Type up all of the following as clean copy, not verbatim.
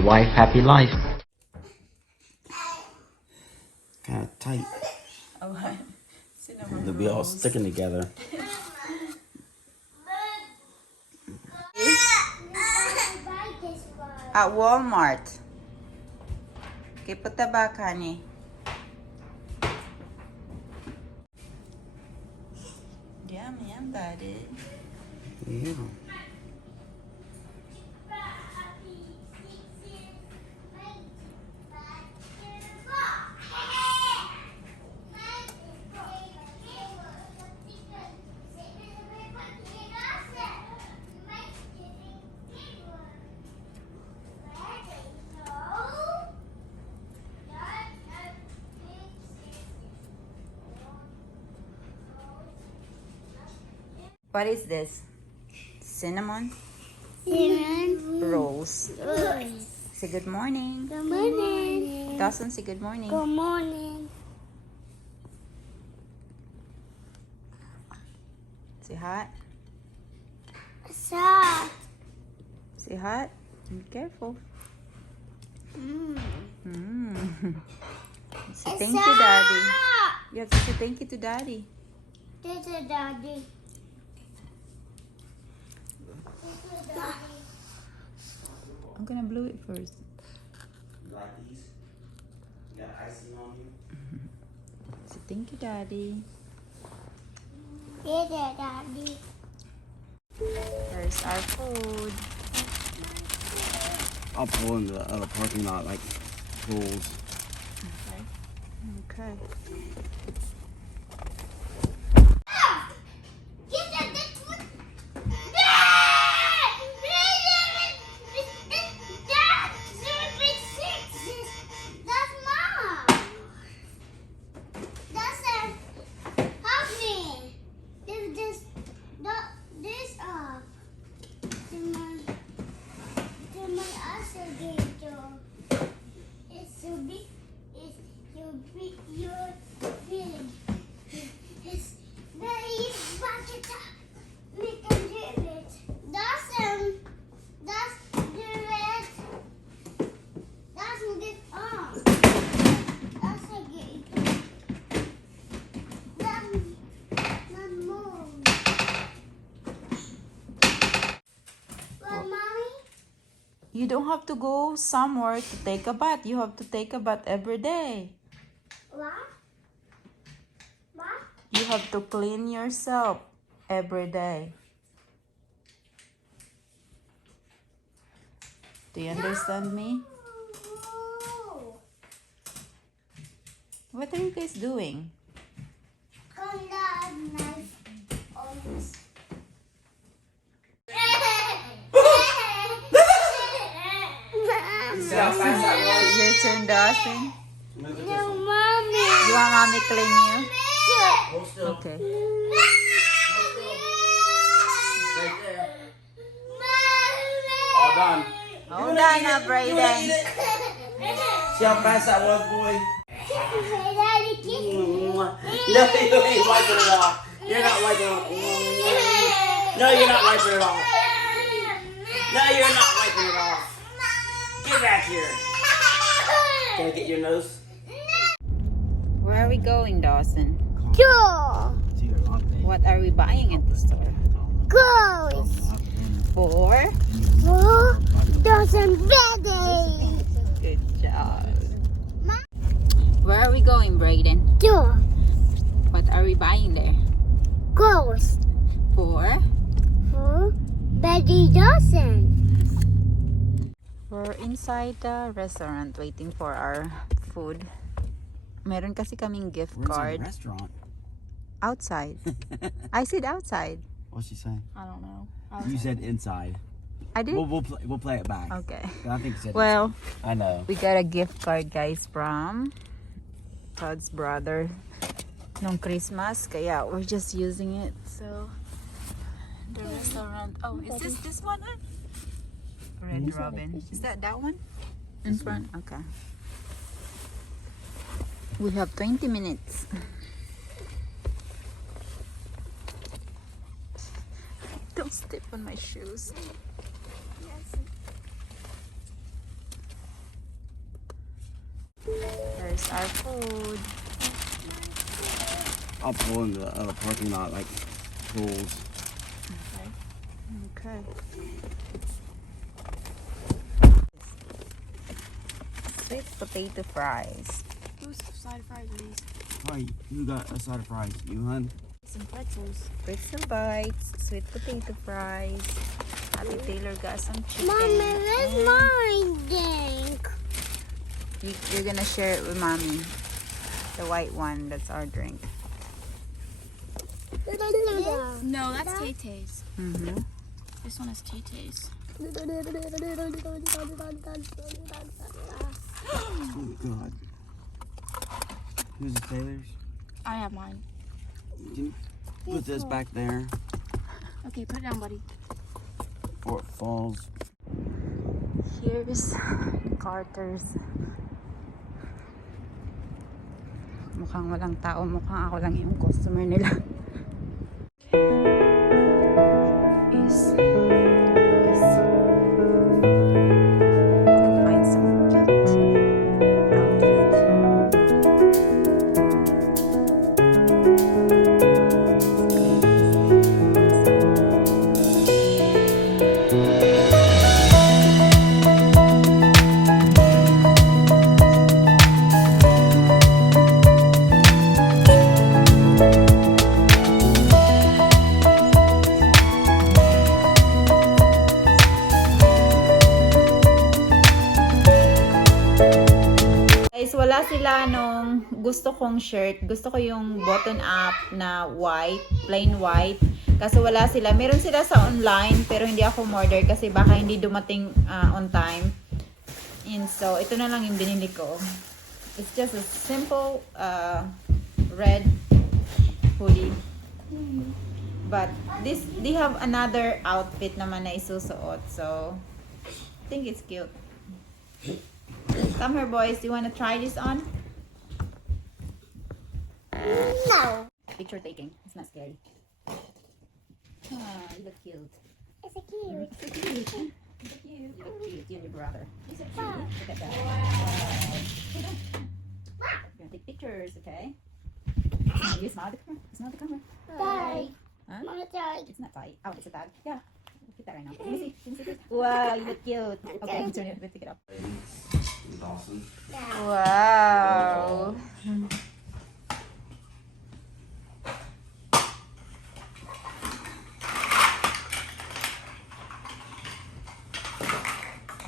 happy wife, happy life. Kind of tight. Oh, what? Cinnamon They'll be all rolls. sticking together. At Walmart. Okay, put the back, honey. Yum, yum, daddy. Yeah. What is this? Cinnamon Cinnamon rolls. rolls. Say good morning. Good morning. Dawson, say good morning. Good morning. Say hot. Soft. Say hot. Be careful. Mm. Say It's thank you, daddy. soft. You have to say thank you to daddy. This is daddy. I'm gonna blow it first. You like these? You got icing on you? Say thank you, daddy. This is daddy. There's our food. I'll pull into the other parking lot like fools. Okay. You don't have to go somewhere to take a bath. You have to take a bath every day. What? What? You have to clean yourself every day. Do you understand me? No. What are you guys doing? Come down, knife on this. Your turn, Dawson. No, mommy. You want mommy to clean you? Hold still. Okay. Right there. All done. Hold on now, Brayden. See how fast that was, boy? Daddy, kiss me. No, you ain't wiping it off. You're not wiping it off. No, you're not wiping it off. No, you're not wiping it off. Get back here. Can I get your nose? Where are we going, Dawson? Go. What are we buying at the store? Goes. For? Oh, doesn't baby. Good job. Where are we going, Brayden? Go. What are we buying there? Goes. For? Oh, Betty Dawson. We're inside the restaurant waiting for our food. Meron kasi kaming gift We're inside card. a restaurant. Outside. I said outside. What's she saying? I don't know. You said inside. I did? We'll play it back. Okay. I think you said Well, inside. I know. we got a gift card, guys, from Todd's brother nung Christmas. Kaya we're just using it. So, the restaurant. Oh, is this one? Red Robin. Is that one? In front? Okay. We have 20 minutes. Don't step on my shoes. Here's our food. I'll pull in the parking lot like pools. Okay. Sweet potato fries. Whose side fries are these? Hi, you got a side of fries? You, hun? Some pretzels. Pretzel bites, sweet potato fries. Ate Taylor got some chicken. Mommy, where's and my drink? you're gonna share it with mommy. The white one, that's our drink. No, that's Tay Tay's. Mm-hmm. This one is Tay Tay's. Oh God. Here's the Taylor's. I have mine. Can you put this back there Okay, put it down, buddy. before it falls? Here's Carter's. Mukhang walang tao. Mukhang ako lang yung customer nila. Is find some cute Guys, wala sila nung gusto kong shirt. Gusto ko yung button up na white, plain white. Kasi wala sila. Meron sila sa online pero hindi ako order kasi baka hindi dumating on time. And so, ito na lang yung binili ko. It's just a simple red hoodie. But this, they have another outfit naman na isusuot. So, I think it's cute. Come here, boys. Do you want to try this on? No. Picture taking. It's not scary. Ah, you look cute. It's a cute. You look cute. You look cute. You and your brother. Look at that. We're gonna take pictures, okay? You smile at the camera. Smile at the camera. Bye. Huh? Mama, tag. It's not tight. Oh, it's a tag. Yeah. We'll keep that right now. Let me see. Let me see. Wow, you look cute. Okay, turn it. Let's pick it up. Dawson. Wow.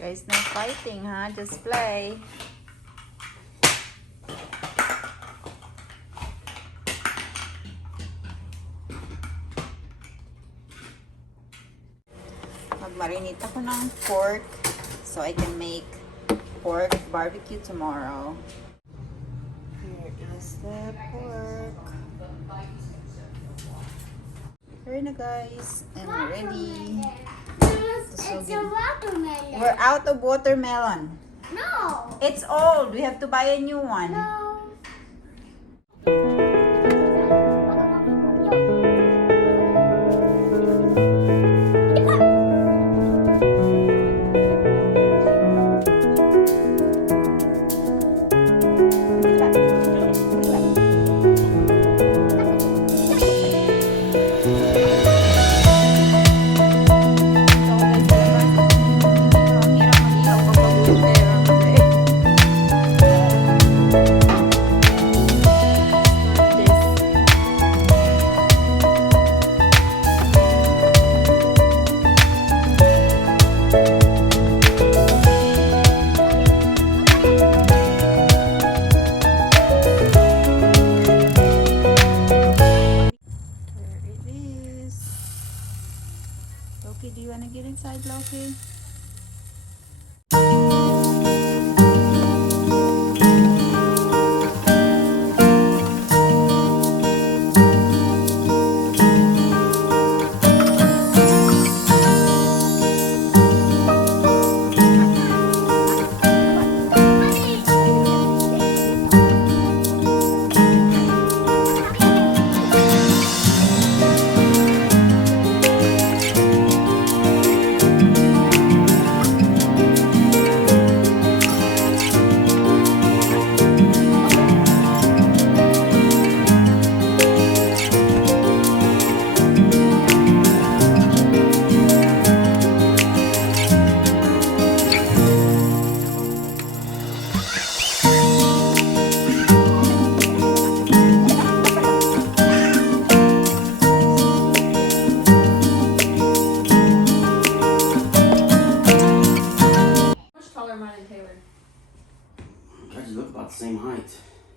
Guys, no fighting, huh? Just play. Mag-marinate ako ng pork so I can make pork barbecue tomorrow. Here is the pork. Here na guys, and ready. It's a watermelon. We're out of watermelon. No. It's old. We have to buy a new one. No. Loki, do you want to get inside, Loki? might.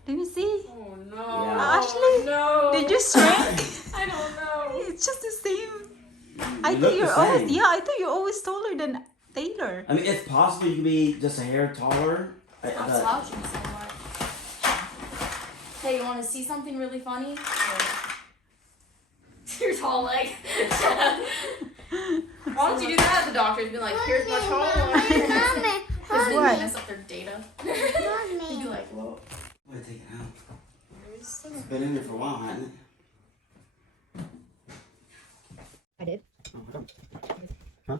Let me see. Oh no. Yeah. Ashley, No. did you shrink? I don't know. It's just the same. You look the always same. I thought you're always taller than Taylor. I mean, it's possible you can be just a hair taller. Stop slouching so much. Hey, you want to see something really funny? Your tall leg. Why don't you do that at the doctor's? Be like, here's my tall leg. Mommy, Because then What? you mess up their data. You'd be mommy. like, whoa. I'm gonna take it out. It's been in there for a while, hasn't it? I did. Oh, I don't. Huh?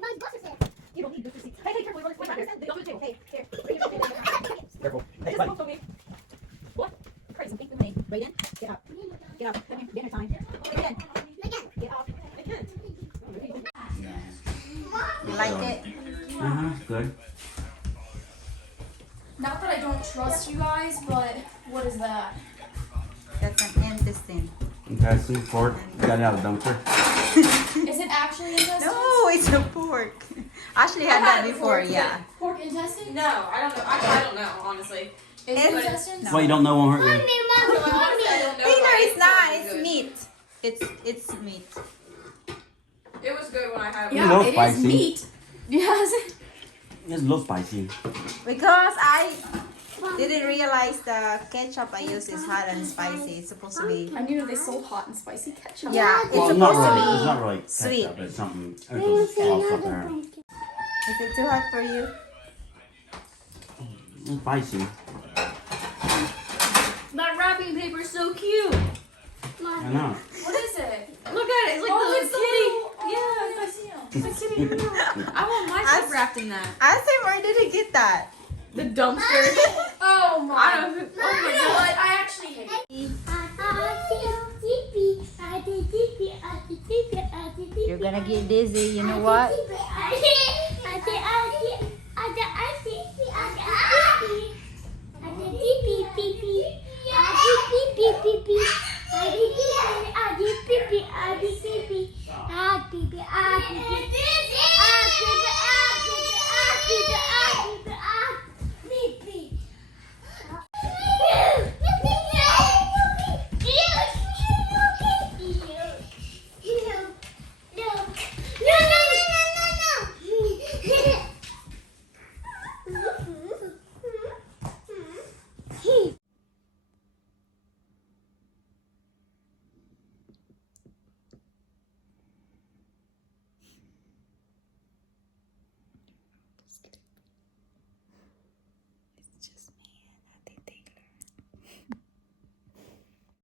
My boss is there. You don't need good receipts. Hey, careful, wait back here. They don't do Hey, here. Careful. Hey, Just buddy. move for me. What? Crazy. Think with me. Wait in. Get up. Get up. Dinner time. Wait in. Get up. You like it? Uh-huh, good. Not that I don't trust you guys, but what is that? That's an intestine. Okay, see, pork. Got it out of the dumpster. Is it actually intestines? No, it's a pork. Ashley had that before, yeah. Pork intestine? No, I don't know. I don't know, honestly. Is it It's- intestines? no. What, you don't know won't hurt you? No, honestly, I don't know. Taylor, but it's not. really It's good. meat. It's meat. It was good when I had it. Yeah. little it is spicy. meat. Yes. It's a little spicy. Because I didn't realize the ketchup I use is hot and spicy. It's supposed to be. I knew that they sold hot and spicy ketchup. Yeah, it's Well, supposed not to really. be. It's not really sweet. ketchup. It's something. There's some sauce up there. Is it too hot for you? It's spicy. That wrapping paper is so cute. I know. What is it? Look at it. It's like Oh, the it's the kitty. little. Yeah, I see them. It's a kitty. I want my I- stuff wrapped in that. I said, where did he get that? The dumpster. Oh my. I don't know. Oh my god, I actually hate it. You're gonna get dizzy. You know what?